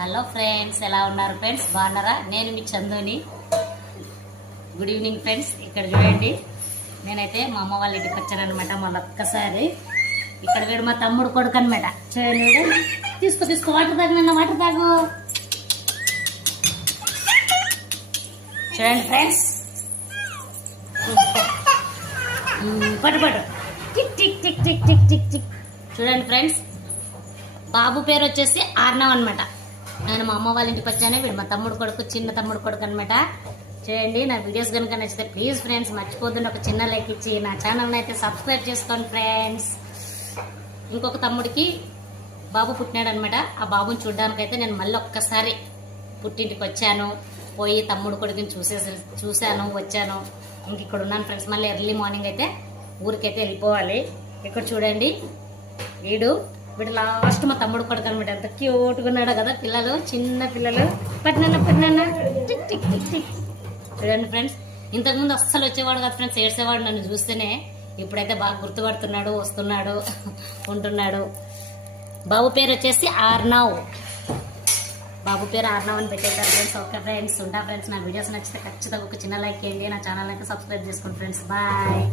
Hello friends, ఎలా ఉన్నారు friends? బాగున్నారా? నేను మీ చందుని. Good evening friends. ఇక్కడ చూడండి, నేనైతే మా అమ్మ వాళ్ళ ఇంటికి వచ్చానమాట ఒక్కసారి. ఇక్కడ వీడు మా తమ్ముడు కొడుకు అనమాట. చూడండి, వీడు తీసుకో వాటర్ తాగు, నిన్న వాటర్ తాగు. చూడండి ఫ్రెండ్స్, పట్టు tick tick tick tick tick tick tick. చూడండి ఫ్రెండ్స్, బాబు పేరు వచ్చేసి ఆర్నవ్ అనమాట. నేను మా అమ్మ వాళ్ళ ఇంటికి వచ్చాను. వీడు మా తమ్ముడు కొడుకు, చిన్న తమ్ముడు కొడుకు అనమాట. చూడండి, నా వీడియోస్ కనుక నచ్చితే ప్లీజ్ ఫ్రెండ్స్ మర్చిపోద్దున్న ఒక చిన్న లైక్ ఇచ్చి నా ఛానల్ని అయితే సబ్స్క్రైబ్ చేసుకోండి ఫ్రెండ్స్. ఇంకొక తమ్ముడికి బాబు పుట్టినాడు అనమాట. ఆ బాబుని చూడడానికి అయితే నేను మళ్ళీ ఒక్కసారి పుట్టింటికి వచ్చాను. పోయి తమ్ముడు కొడుకుని చూశాను, వచ్చాను. ఇంక ఇక్కడ ఉన్నాను ఫ్రెండ్స్. మళ్ళీ ఎర్లీ మార్నింగ్ అయితే ఊరికైతే వెళ్ళిపోవాలి. ఇక్కడ చూడండి, వీడు లాస్ట్ మా తమ్ముడు కొడుకు అనమాట. ఎంత క్యూట్గా ఉన్నాడు కదా పిల్లలు, చిన్న పిల్లలు. పట్టినన్న టిక్ టిక్ టిక్ టిక్. చూడండి ఫ్రెండ్స్, ఇంతకుముందు అస్సలు వచ్చేవాడు కదా ఫ్రెండ్స్, ఏడ్చేవాడు నన్ను చూస్తేనే. ఇప్పుడైతే బాగా గుర్తుపడుతున్నాడు, వస్తున్నాడు, ఉంటున్నాడు. బాబు పేరు వచ్చేసి ఆర్నవ్. బాబు పేరు ఆర్నవ్ అని పెట్టేశారు ఫ్రెండ్స్. ఓకే ఫ్రెండ్స్, ఉంటా ఫ్రెండ్స్. నా వీడియోస్ నచ్చితే ఖచ్చితంగా ఒక చిన్న లైక్ చేయండి. నా ఛానల్ అయితే సబ్స్క్రైబ్ చేసుకోండి ఫ్రెండ్స్. బాయ్.